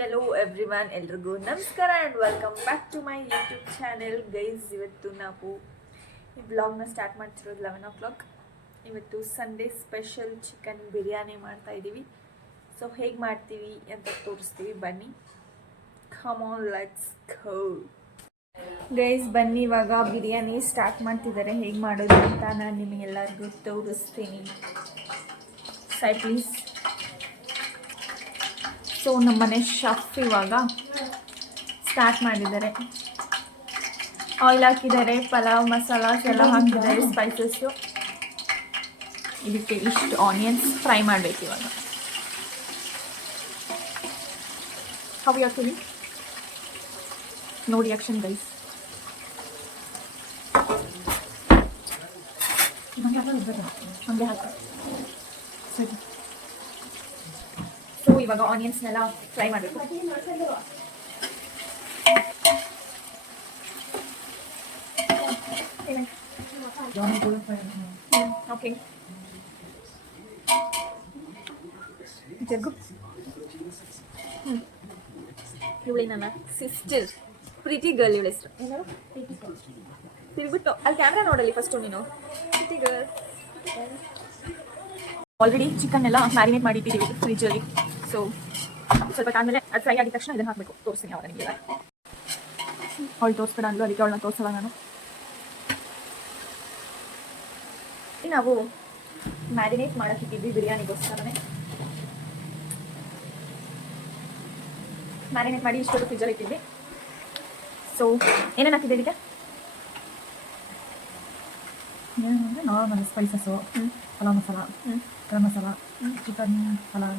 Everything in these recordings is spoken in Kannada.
ಹೆಲೋ ಎವ್ರಿವನ್, ಎಲ್ರಿಗೂ ನಮಸ್ಕಾರ and welcome back to my YouTube channel. Guys, ಇವತ್ತು ನಾವು ಈ ಬ್ಲಾಗ್ನ ಸ್ಟಾರ್ಟ್ ಮಾಡ್ತಿರೋದು 11 o'clock. ಇವತ್ತು ಸಂಡೇ ಸ್ಪೆಷಲ್ ಚಿಕನ್ ಬಿರಿಯಾನಿ ಮಾಡ್ತಾ ಇದ್ದೀವಿ. ಸೊ ಹೇಗೆ ಮಾಡ್ತೀವಿ ಅಂತ ತೋರಿಸ್ತೀವಿ, ಬನ್ನಿ. Come on, let's go. Guys ಬನ್ನಿ, ಇವಾಗ ಬಿರಿಯಾನಿ ಸ್ಟಾರ್ಟ್ ಮಾಡ್ತಿದ್ದಾರೆ. ಹೇಗೆ ಮಾಡೋದು ಅಂತ ನಾನು ನಿಮಗೆಲ್ಲರಿಗೂ ತೋರಿಸ್ತೀನಿ. Side please. ಸೊ ನಮ್ಮನೆ ಶೆಫ್ ಇವಾಗ ಸ್ಟಾರ್ಟ್ ಮಾಡಿದ್ದಾರೆ. ಆಯಿಲ್ ಹಾಕಿದ್ದಾರೆ, ಪಲಾವ್ ಮಸಾಲಾಸ್ ಎಲ್ಲ ಹಾಕಿದ್ದಾರೆ, ಸ್ಪೈಸಸ್ಸು. ಇದಕ್ಕೆ ಇಷ್ಟು ಆನಿಯನ್ಸ್ ಫ್ರೈ ಮಾಡಬೇಕು ಇವಾಗ. How you are feeling? ನೋಡಿ ಆಕ್ಷನ್ ಗೈಸ್. ಹಂಗೆ ಹಾಕ. ಸರಿ, ಸೊ ಇವಾಗ ಆನಿಯನ್ಸ್ನೆಲ್ಲ ಫ್ರೈ ಮಾಡಬೇಕು. ಓಕೆ, ಜಗ್ಗು ಇವಳಿ ನನ್ನ ಸಿಸ್ಟರ್, ಪ್ರೀತಿ ಗರ್ಲ್ ಇವಳ ಹೆಸರು. ತಿರುಗ್ಬಿಟ್ಟು ಅಲ್ಲಿ ಕ್ಯಾಮ್ರಾ ನೋಡಲಿ ಫಸ್ಟು ನೀನು. ಪ್ರೀತಿ ಗರ್ಲ್. ಆಲ್ರೆಡಿ ಚಿಕನ್ ಎಲ್ಲ ಮ್ಯಾರಿನೇಟ್ ಮಾಡಿಟ್ಟಿದ್ದೀವಿ ಫ್ರಿಜ್ಜಲ್ಲಿ. ಸೊ ಸ್ವಲ್ಪ ಆದಮೇಲೆ ಅದು ಫ್ರೈ ಆಗಿದ ತಕ್ಷಣ ಇದನ್ನು ಹಾಕಬೇಕು. ತೋರಿಸ್ತೀನಿ ಅವಾಗ ನಿಮಗೆ. ಅವಳು ತೋರಿಸ್ಬೇಡ ಅಂದ್ಲು, ಅದಕ್ಕೆ ಅವಳನ್ನ ತೋರಿಸಲ್ಲ ನಾನು. ನಾವು ಮ್ಯಾರಿನೇಟ್ ಮಾಡೋಕ್ಕಿಟ್ಟಿದ್ವಿ ಬಿರಿಯಾನಿಗೋಸ್ಕರನೇ. ಮ್ಯಾರಿನೇಟ್ ಮಾಡಿ ಇಷ್ಟೊಂದು ಫ್ರಿಜ್ಜಲ್ಲಿ ಇಟ್ಟಿದ್ವಿ. ಸೊ ಏನೇನು ಹಾಕಿದ್ದೆ ಇದಕ್ಕೆ? ಏನಂದರೆ normal spices, pulao masala, garam masala, chicken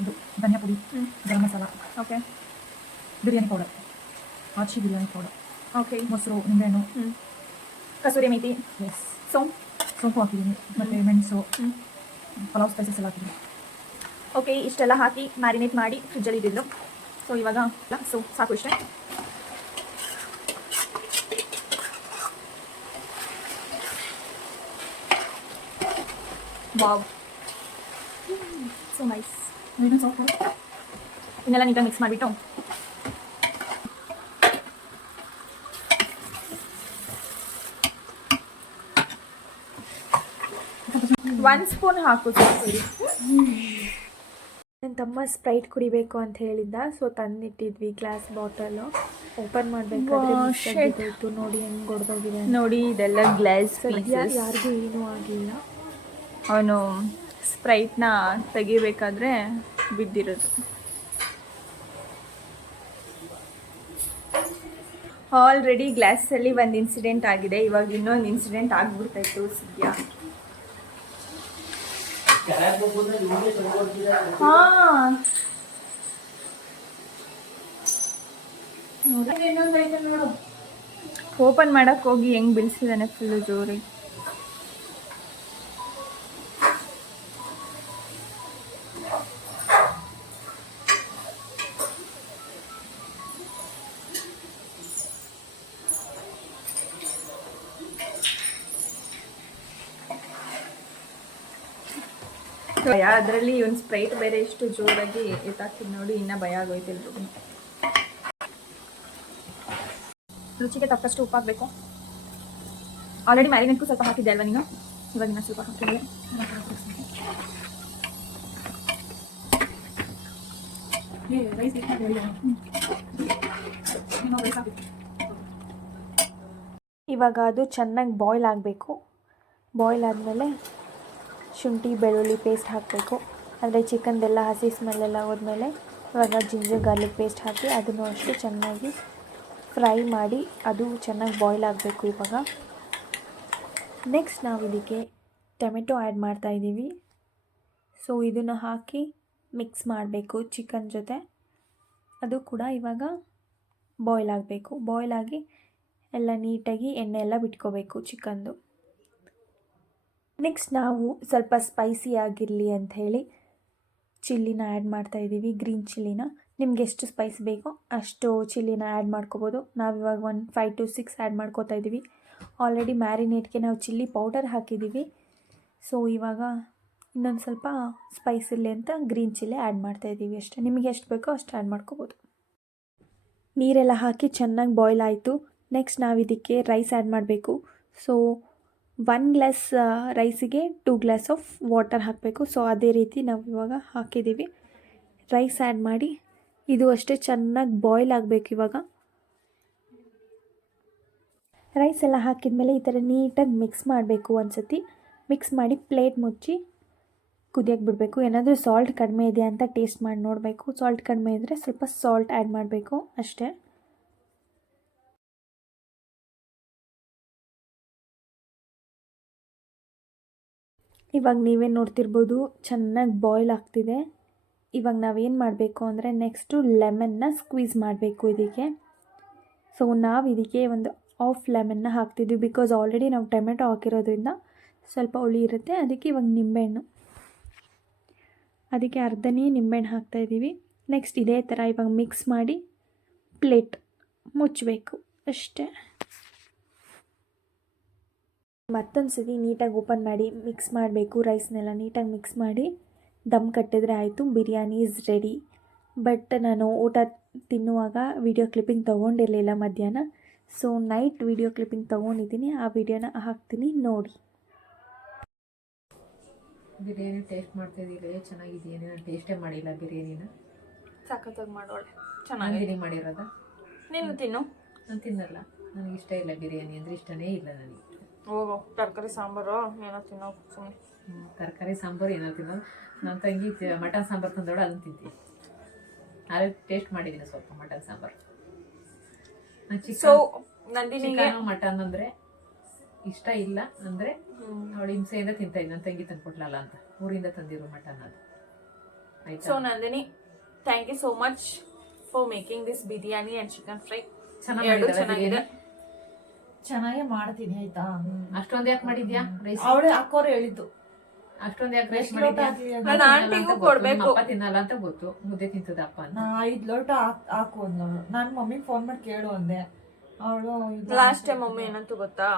ಇದು ಧನಿಯಾ ಪುಡಿ, ಗರಂ ಮಸಾಲ, ಓಕೆ, ಬಿರಿಯಾನಿ ಪೌಡರ್, ಆಚಿ ಬಿರಿಯಾನಿ ಪೌಡರ್, ಓಕೆ, ಮೊಸರು, ನಿಂಬೆಹಣ್ಣು, ಕಸೂರಿ ಮೇಥಿ, ಎಸ್, ಸೋಂಪು ಹಾಕಿದ್ದೀನಿ, ಮತ್ತು ಮೆಣಸು, ಪಲಾವ್ ಸ್ಪೈಸಸ್ ಎಲ್ಲ ಹಾಕಿದ್ದೀನಿ. ಓಕೆ, ಇಷ್ಟೆಲ್ಲ ಹಾಕಿ ಮ್ಯಾರಿನೇಟ್ ಮಾಡಿ ಫ್ರಿಜ್ಜಲ್ಲಿ ಇದ್ದಿದ್ದು. ಸೊ ಇವಾಗ ಸೊ ಸಾಕು ಇಷ್ಟೇ. Wow, so nice. ಇನ್ನೆಲ್ಲ ನೀಟಾಗಿ ಮಿಕ್ಸ್ ಮಾಡಿಬಿಟ್ಟು ಒಂದು ಸ್ಪೂನ್ ಹಾಕು. ನನ್ನ ತಮ್ಮ ಸ್ಪ್ರೈಟ್ ಕುಡಿಬೇಕು ಅಂತ ಹೇಳಿದ್ದ, ಸೊ ತಂದಿಟ್ಟಿದ್ವಿ ಗ್ಲಾಸ್ ಬಾಟಲು. ಓಪನ್ ಮಾಡಬೇಕಾದ್ರೆ ನೋಡಿ ಹೆಂಗೆ ಹೊಡೆದೋಗಿದೆ ನೋಡಿ. ಇದೆಲ್ಲ ಗ್ಲಾಸ್, ಯಾರಿಗೂ ಏನೂ ಆಗಿಲ್ಲ. ಅವನು ಸ್ಪ್ರೈಟ್ನ ತೆಗಿಬೇಕಾದ್ರೆ ಬಿದ್ದಿರೋದು. ಆಲ್ರೆಡಿ ಗ್ಲಾಸಲ್ಲಿ ಒಂದು ಇನ್ಸಿಡೆಂಟ್ ಆಗಿದೆ. ಇವಾಗ ಇನ್ನೊಂದು ಇನ್ಸಿಡೆಂಟ್ ಆಗ್ಬಿಡ್ತಾಯಿತ್ತು ಸದ್ಯ. ಓಪನ್ ಮಾಡಕ್ ಹೋಗಿ ಹೆಂಗ್ ಬೀಳ್ಸಿದಾನೆ ಫುಲ್ಲು ಜೋರಿಗೆ. ಭಯ, ಅದರಲ್ಲಿ ಒಂದು ಸ್ಪ್ರೈಟ್ ಬೇರೆ ಎಷ್ಟು ಜೋರಾಗಿ ಎತ್ತಾಕ್ತಿದ್ ನೋಡಿ. ಇನ್ನೂ ಭಯ ಆಗೋಯ್ತು ಎಲ್ರಿಗೂ. ರುಚಿಗೆ ತಕ್ಕಷ್ಟು ಉಪ್ಪು ಹಾಕಬೇಕು. ಆಲ್ರೆಡಿ ಮ್ಯಾರಿನೇಟ್ಗೂ ಸ್ವಲ್ಪ ಹಾಕಿದ್ದೆ ಅಲ್ವಾ ನೀನು? ಇವಾಗ ಇನ್ನೂ ಸ್ವಲ್ಪ ಹಾಕಿದ್ದೆ. ಇವಾಗ ಅದು ಚೆನ್ನಾಗಿ ಬಾಯ್ಲ್ ಆಗಬೇಕು. ಬಾಯ್ಲ್ ಆದಮೇಲೆ ಶುಂಠಿ ಬೆಳ್ಳುಳ್ಳಿ ಪೇಸ್ಟ್ ಹಾಕಬೇಕು. ಅಂದರೆ ಚಿಕನ್ದೆಲ್ಲ ಹಸಿ ಸ್ಮೆಲ್ಲೆಲ್ಲ ಹೋದ್ಮೇಲೆ ಇವಾಗ ಜಿಂಜರ್ ಗಾರ್ಲಿಕ್ ಪೇಸ್ಟ್ ಹಾಕಿ ಅದನ್ನು ಅಷ್ಟು ಚೆನ್ನಾಗಿ ಫ್ರೈ ಮಾಡಿ ಅದು ಚೆನ್ನಾಗಿ ಬಾಯ್ಲ್ ಆಗಬೇಕು. ಇವಾಗ ನೆಕ್ಸ್ಟ್ ನಾವು ಇದಕ್ಕೆ ಟೊಮೆಟೊ ಆ್ಯಡ್ ಮಾಡ್ತಾಯಿದ್ದೀವಿ. ಸೊ ಇದನ್ನು ಹಾಕಿ ಮಿಕ್ಸ್ ಮಾಡಬೇಕು ಚಿಕನ್ ಜೊತೆ. ಅದು ಕೂಡ ಇವಾಗ ಬಾಯ್ಲ್ ಆಗಬೇಕು. ಬಾಯ್ಲ್ ಆಗಿ ಎಲ್ಲ ನೀಟಾಗಿ ಎಣ್ಣೆ ಎಲ್ಲ ಬಿಟ್ಕೋಬೇಕು ಚಿಕನ್ದು. ನೆಕ್ಸ್ಟ್ ನಾವು ಸ್ವಲ್ಪ ಸ್ಪೈಸಿ ಆಗಿರಲಿ ಅಂಥೇಳಿ ಚಿಲ್ಲಿನ ಆ್ಯಡ್ ಮಾಡ್ತಾಯಿದ್ದೀವಿ, ಗ್ರೀನ್ ಚಿಲ್ಲಿನ. ನಿಮ್ಗೆ ಎಷ್ಟು ಸ್ಪೈಸ್ ಬೇಕೋ ಅಷ್ಟು ಚಿಲ್ಲಿನ ಆ್ಯಡ್ ಮಾಡ್ಕೋಬೋದು. ನಾವಿವಾಗ 5 to 6 ಆ್ಯಡ್ ಮಾಡ್ಕೋತಾ ಇದ್ದೀವಿ. ಆಲ್ರೆಡಿ ಮ್ಯಾರಿನೇಟ್ಗೆ ನಾವು ಚಿಲ್ಲಿ ಪೌಡರ್ ಹಾಕಿದ್ದೀವಿ. ಸೊ ಇವಾಗ ಇನ್ನೊಂದು ಸ್ವಲ್ಪ ಸ್ಪೈಸ್ ಇರಲಿ ಅಂತ ಗ್ರೀನ್ ಚಿಲ್ಲಿ ಆ್ಯಡ್ ಮಾಡ್ತಾಯಿದ್ದೀವಿ ಅಷ್ಟೇ. ನಿಮಗೆ ಎಷ್ಟು ಬೇಕೋ ಅಷ್ಟು ಆ್ಯಡ್ ಮಾಡ್ಕೋಬೋದು. ನೀರೆಲ್ಲ ಹಾಕಿ ಚೆನ್ನಾಗಿ ಬಾಯ್ಲ್ ಆಯಿತು. ನೆಕ್ಸ್ಟ್ ನಾವು ಇದಕ್ಕೆ ರೈಸ್ ಆ್ಯಡ್ ಮಾಡಬೇಕು. ಸೊ 1 ಗ್ಲಾಸ್ ರೈಸಿಗೆ 2 ಗ್ಲಾಸ್ ಆಫ್ ವಾಟರ್ ಹಾಕಬೇಕು. ಸೊ ಅದೇ ರೀತಿ ನಾವು ಇವಾಗ ಹಾಕಿದ್ದೀವಿ. ರೈಸ್ ಆ್ಯಡ್ ಮಾಡಿ ಇದು ಅಷ್ಟೇ ಚೆನ್ನಾಗಿ ಬಾಯ್ಲ್ ಆಗಬೇಕು. ಇವಾಗ ರೈಸ್ ಎಲ್ಲ ಹಾಕಿದ್ಮೇಲೆ ಈ ಥರ ನೀಟಾಗಿ ಮಿಕ್ಸ್ ಮಾಡಬೇಕು. ಒಂದು ಸತಿ ಮಿಕ್ಸ್ ಮಾಡಿ ಪ್ಲೇಟ್ ಮುಚ್ಚಿ ಕುದಿಯೋಕ್ಕೆ ಬಿಡಬೇಕು. ಏನಾದರೂ ಸಾಲ್ಟ್ ಕಡಿಮೆ ಇದೆ ಅಂತ ಟೇಸ್ಟ್ ಮಾಡಿ ನೋಡಬೇಕು. ಸಾಲ್ಟ್ ಕಡಿಮೆ ಇದ್ದರೆ ಸ್ವಲ್ಪ ಸಾಲ್ಟ್ ಆ್ಯಡ್ ಮಾಡಬೇಕು ಅಷ್ಟೇ. ಇವಾಗ ನೀವೇ ನೋಡ್ತಿರ್ಬೋದು ಚೆನ್ನಾಗಿ ಬಾಯ್ಲ್ ಆಗ್ತಿದೆ. ಇವಾಗ ನಾವೇನು ಮಾಡಬೇಕು ಅಂದರೆ ನೆಕ್ಸ್ಟು ಲೆಮನ್ನ ಸ್ಕ್ವೀಸ್ ಮಾಡಬೇಕು ಇದಕ್ಕೆ. ಸೊ ನಾವು ಇದಕ್ಕೆ ಒಂದು ಹಾಫ್ ಲೆಮನ್ನ ಹಾಕ್ತಿದ್ವಿ. ಬಿಕಾಸ್ ಆಲ್ರೆಡಿ ನಾವು ಟೊಮೆಟೊ ಹಾಕಿರೋದ್ರಿಂದ ಸ್ವಲ್ಪ ಹುಳಿ ಇರುತ್ತೆ. ಅದಕ್ಕೆ ಇವಾಗ ನಿಂಬೆಹಣ್ಣು, ಅದಕ್ಕೆ ಅರ್ಧನೇ ನಿಂಬೆಹಣ್ಣು ಹಾಕ್ತಾಯಿದ್ದೀವಿ. ನೆಕ್ಸ್ಟ್ ಇದೇ ಥರ ಇವಾಗ ಮಿಕ್ಸ್ ಮಾಡಿ ಪ್ಲೇಟ್ ಮುಚ್ಚಬೇಕು ಅಷ್ಟೇ. ಮತ್ತೊಂದು ಸತಿ ನೀಟಾಗಿ ಓಪನ್ ಮಾಡಿ ಮಿಕ್ಸ್ ಮಾಡಬೇಕು. ರೈಸ್ನೆಲ್ಲ ನೀಟಾಗಿ ಮಿಕ್ಸ್ ಮಾಡಿ ದಮ್ ಕಟ್ಟಿದ್ರೆ ಆಯಿತು. Biryani is ready. ಬಟ್ ನಾನು ಊಟ ತಿನ್ನುವಾಗ ವಿಡಿಯೋ ಕ್ಲಿಪ್ಪಿಂಗ್ ತೊಗೊಂಡಿರಲಿಲ್ಲ ಮಧ್ಯಾಹ್ನ. ಸೊ ನೈಟ್ ವಿಡಿಯೋ ಕ್ಲಿಪ್ಪಿಂಗ್ ತೊಗೊಂಡಿದ್ದೀನಿ. ಆ ವಿಡಿಯೋನ ಹಾಕ್ತೀನಿ ನೋಡಿ. ಬಿರಿಯಾನಿ ಟೇಸ್ಟ್ ಮಾಡ್ತಿದ್ದೀವಿ. ಚೆನ್ನಾಗಿದೆಯೇನೆ? ನಾನು ಟೇಸ್ಟೇ ಮಾಡಿಲ್ಲ ಬಿರಿಯಾನಿನ. ಸಖತ್ತಾಗಿ ಮಾಡೋಳೆ. ಚೆನ್ನಾಗಿ ಮಾಡಿರೋದ ನೀನು ತಿನ್ನು. ನಾನು ತಿನ್ನಲ್ಲ. ನನಗೆ ಇಷ್ಟ ಇಲ್ಲ ಬಿರಿಯಾನಿ ಅಂದರೆ ಇಷ್ಟನೇ ಇಲ್ಲ ನನಗೆ. ಹೋಗೋ ತರಕಾರಿ ಸಾಂಬಾರು ಏನೋ ತಿನ್ನೋ ಸುಮ್ಮನೆ. ತರಕಾರಿ ಸಾಂಬಾರು ಏನೋ ತಿನ್ನೋದು. ನನ್ನ ತಂಗಿ ಮಟನ್ ಸಾಂಬಾರು ತಂದೋಳು, ಅದನ್ನು ತಿಂತೀನಿ. ಆದರೆ ಟೇಸ್ಟ್ ಮಾಡಿದ್ದೀನಿ ಸ್ವಲ್ಪ ಮಟನ್ ಸಾಂಬಾರು. ಸೊ ನಂದಿನಿಗೆ ಮಟನ್ ಅಂದರೆ ಇಷ್ಟ ಇಲ್ಲ. ಅಂದರೆ ಅವಳು ಹಿಂಸೆಯಿಂದ ತಿಂತಾ ಇದ್ದ. ನನ್ನ ತಂಗಿ ತಂದ್ಕೊಟ್ಲಲ್ಲ ಅಂತ ಊರಿಂದ ತಂದಿರೋ ಮಟನ್ ಅದು. ಆಯ್ತು. So Nandini, thank you so much for making this biryani and chicken fry. ಚೆನ್ನಾಗಿದೆ. ಚೆನ್ನಾಗೇ ಮಾಡ್ತೀನಿ ಆಯ್ತಾ. ಅಷ್ಟೊಂದು ಯಾಕೆ ಮಾಡಿದ್ಯಾ ರೈಸ್? ಅವಳು ಅಕ್ಕೋರು ಹೇಳಿದ್ದು ಅಷ್ಟೊಂದು ಯಾಕೆ ರೈಸ್ ಮಾಡಿದ್ಯಾ? ನನ್ನ ಆಂಟಿಗೂ ಕೊಡ್ಬೇಕು. ಅಪ್ಪ ತಿನ್ನಲ್ಲ ಅಂತ ಗೊತ್ತು, ಮುದ್ದೆ ತಿಂತದ ಅಪ್ಪ ಅಂತ. 5 ಲೋಟ ಹಾಕು ಅಂದವಳು. ನಾನು ಮಮ್ಮಿಗೆ ಫೋನ್ ಮಾಡಿ ಕೇಳು ಅಂದೆ. ಅವಳು ಲಾಸ್ಟ್ ಟೈಮ್ ಮಮ್ಮಿ ಏನಂತ ಗೊತ್ತಾ,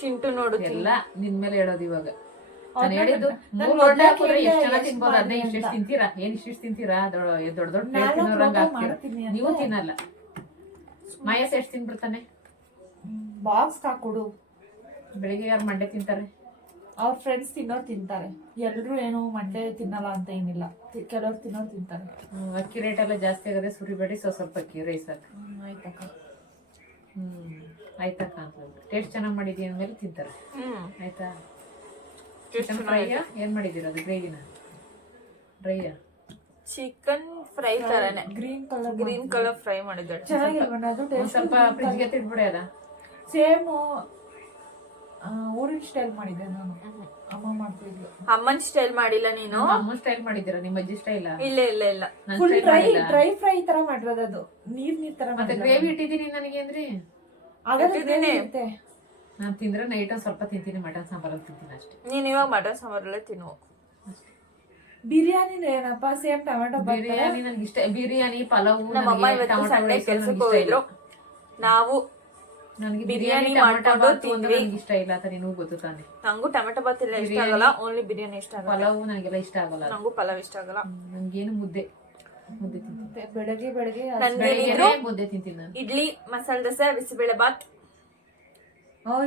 ಚಿಂಟು ನೋಡು ಎಲ್ಲ ನಿನ್ ಮೇಲೆ ಹೇಳೋದು ಇವಾಗ. ನಾನು ಹೇಳಿದ್ದು 3 ಲೋಟ ಹಾಕಿದ್ರೆ ಎಷ್ಟು ಜನ ತಿನ್ಬೋದು? ಅದನ್ನ ಇಷ್ಟು ತಿಂತೀರಾ? ಏನ್ ಇಷ್ಟು ತಿಂತೀರಾ? ದೊಡ್ಡ ದೊಡ್ಡ ಪ್ಲೇಟ್ ತಿನ್ನೋರಂಗ ಹಾಕ್ತೀರಾ. ನೀವು ತಿನ್ನಲ್ಲ. ಮಯಸ್ ಎಷ್ಟು ತಿನ್ಬಿಡ್ತಾನೆ? ಬಾಕ್ಸ್ ಹಾಕೊಡು. ಬೆಳಿಗ್ಗೆ ಯಾರು ಮಂಡೆ ತಿಂತಾರೆ? ಅವ್ರ ಫ್ರೆಂಡ್ಸ್ ತಿನ್ನೋರು ತಿಂತಾರೆ. ಎಲ್ರು ಏನು ಮಂಡೆ ತಿನ್ನಲ್ಲ ಅಂತ ಏನಿಲ್ಲ, ಕೆಲವ್ರು ತಿನ್ನೋರು ತಿಂತಾರೆ. ಅಕ್ಕಿ ರೇಟ್ ಎಲ್ಲ ಜಾಸ್ತಿ ಆಗದೆ. ಸುರಿಬೇಡಿ, ಸ್ವಲ್ಪ ಅಕ್ಕಿ ರೈಸ್ ಹಾಕಿ. ಆಯ್ತಕ್ಕ. ಆಯ್ತಕ್ಕ ಅಂತ ಟೇಸ್ಟ್ ಚೆನ್ನಾಗಿ ಮಾಡಿದೀನಿ ಅಂದ್ಮೇಲೆ ತಿಂತಾರೆ. ಆಯ್ತಾ? ಚಿಕನ್ ಫ್ರೈಯ ಏನ್ ಮಾಡಿದ್ದೀರ? ಅದು ಗ್ರೇವಿನ ಡ್ರೈಯ? ಚಿಕನ್ ಫ್ರೈ ತರನೇ ಗ್ರೀನ್ ಕಲರ್ ಫ್ರೈ ಮಾಡಿದ್ದಾಳೆ. ಚೆನ್ನಾಗಿಲ್ಲ. ಸ್ವಲ್ಪ ಫ್ರಿಜ್ಗೆ ತಿನ್ಬಿಡಿ. ಅದ ಸೇಮ್ ಊರಿನ ಸ್ಟೈಲ್ ಮಾಡಿದ್ದೆ ನಾನು. ಅಮ್ಮ ಮಾಡ್ತಿದ್ಲು. ಅಮ್ಮನ್ ಸ್ಟೈಲ್ ಮಾಡಿಲ್ಲ ನೀನು? ಅಮ್ಮ ಸ್ಟೈಲ್ ಮಾಡಿದ್ದೀರಾ? ನಿಮ್ಮ ಅಜ್ಜಿ ಸ್ಟೈಲ್? ಇಲ್ಲ ಇಲ್ಲ ಇಲ್ಲ, ಫುಲ್ ಡ್ರೈ ಫ್ರೈ ತರ ಮಾಡಿರೋದು. ಅದು ನೀರ್ ತರ. ಮತ್ತೆ ಗ್ರೇವಿ ಇಟ್ಟಿದ್ದೀನಿ ನನಗೆ ಅಂದ್ರೆ ನಾನು ತಿಂದ್ರೆ ನೈಟ್ ಒಂದ್ ಸ್ವಲ್ಪ ತಿಂತೀನಿ. ಮಟನ್ ಸಾಂಬಾರಲ್ಲಿ ತಿಂತೀನಿ ಅಷ್ಟೇ. ನೀನ್ ಇವಾಗ ಮಟನ್ ಸಾಂಬಾರಲ್ಲೇ ತಿನ್ನು. ಬಿರಿಯಾನಿ ಏನಪ್ಪ ಸೇಮ್ ಟೊಮೆಟೊ ಬಿರಿಯಾನಿ ನನಗೆ ಇಷ್ಟ. ಬಿರಿಯಾನಿ ಪಲಾವು ನಮ್ಮಮ್ಮ ಇವತ್ತು ಸಂಡೆ ಕೆಲ್ಸಕ್ಕೆ ಹೋಗಿದ್ರು. ನಾವು ನನಗೆ ಬಿರಿಯಾನಿ ಮಾಡ್ಕೊಂಡು ತಿಂದ್ವಿ. ಇಷ್ಟ ಇಲ್ಲ ಅಂತ ನಿನಗೂ ಗೊತ್ತು ತಾನೆ. ನಂಗೂ ಟೊಮೆಟೊ ಬಾತ್ ಇಲ್ಲ ಇಷ್ಟ ಆಗಲ್ಲ. ಓನ್ಲಿ ಬಿರಿಯಾನಿ ಇಷ್ಟ ಆಗಲ್ಲ. ಪಲಾವು ನನಗೆಲ್ಲ ಇಷ್ಟ ಆಗಲ್ಲ. ನಂಗೂ ಪಲಾವ್ ಇಷ್ಟ ಆಗಲ್ಲ. ನಂಗೇನು ಮುದ್ದೆ ತಿಂತೀನಿ. ಬೆಳಗ್ಗೆ ಮುದ್ದೆ ತಿಂತೀನಿ ನಾನು. ಇಡ್ಲಿ, ಮಸಾಲೆ ದೋಸೆ, ಬಿಸಿಬೇಳೆ ಬಾತ್.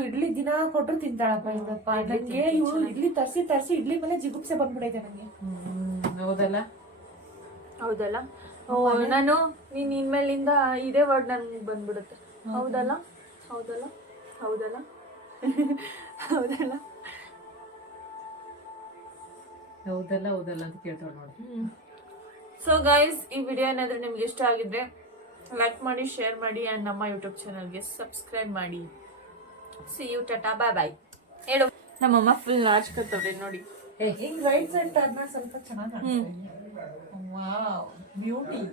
ಇಡ್ಲಿ ದಿನ ಕೊಟ್ರು ತಿಂತಾಳಪ್ಪ ಇವಪ್ಪ. ನಂಗೆ ಇವಳು ಇಡ್ಲಿ ತರ್ಸಿ ಇಡ್ಲಿ ಮೇಲೆ ಜಿಗುಪ್ಸೆ ಬಂದ್ಬಿಡೈತೆ ನಂಗೆ. ಹೌದಲ್ಲ? ಹೌದಲ್ಲ? ನಾನು ನೀನ್ ಇನ್ಮೇಲಿಂದ ಇದೇ ವರ್ಡ್ ನನ್ಗೆ ಬಂದ್ಬಿಡುತ್ತೆ. ಹೌದಲ್ಲ ಹೌದಲ್ಲ ಹೌದಲ್ಲ ಹೌದಲ್ಲ ಹೌದಲ್ಲ ಹೌದಲ್ಲ ಅಂತ ಕೇಳ್ತಾಳೆ ನೋಡಿ. ಸೊ ಗೈಸ್, ಈ ವಿಡಿಯೋ ಏನಾದ್ರೆ ನಿಮ್ಗೆ ಇಷ್ಟ ಆಗಿದ್ರೆ ಲೈಕ್ ಮಾಡಿ, ಶೇರ್ ಮಾಡಿ ಆ್ಯಂಡ್ ನಮ್ಮ ಯೂಟ್ಯೂಬ್ ಚಾನಲ್ಗೆ ಸಬ್ಸ್ಕ್ರೈಬ್ ಮಾಡಿ. ಸಿ ಯು, ಟಾಟಾ, ಬಾಯ್ ಬಾಯ್. ಹೇಳು. ನಮ್ಮಮ್ಮ ಫುಲ್ ನಾಚ್ಕೊತವ್ರೆ ನೋಡಿ. ಹಿಂಗ್ ರೈಟ್ ಸೈಡ್ ಟರ್ನ್ ಸ್ವಲ್ಪ ಚೆನ್ನಾಗಿ ವಾವ್ ಬ್ಯೂಟಿ.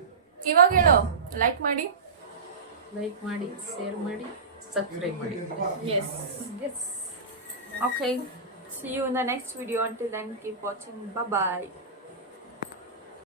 ಇವಾಗ ಹೇಳು. ಲೈಕ್ ಮಾಡಿ, ಶೇರ್ ಮಾಡಿ, ಸಬ್ಸ್ಕ್ರೈಬ್ ಮಾಡಿ. S. Okay. See you in the next video. Until then, keep watching. Bye bye.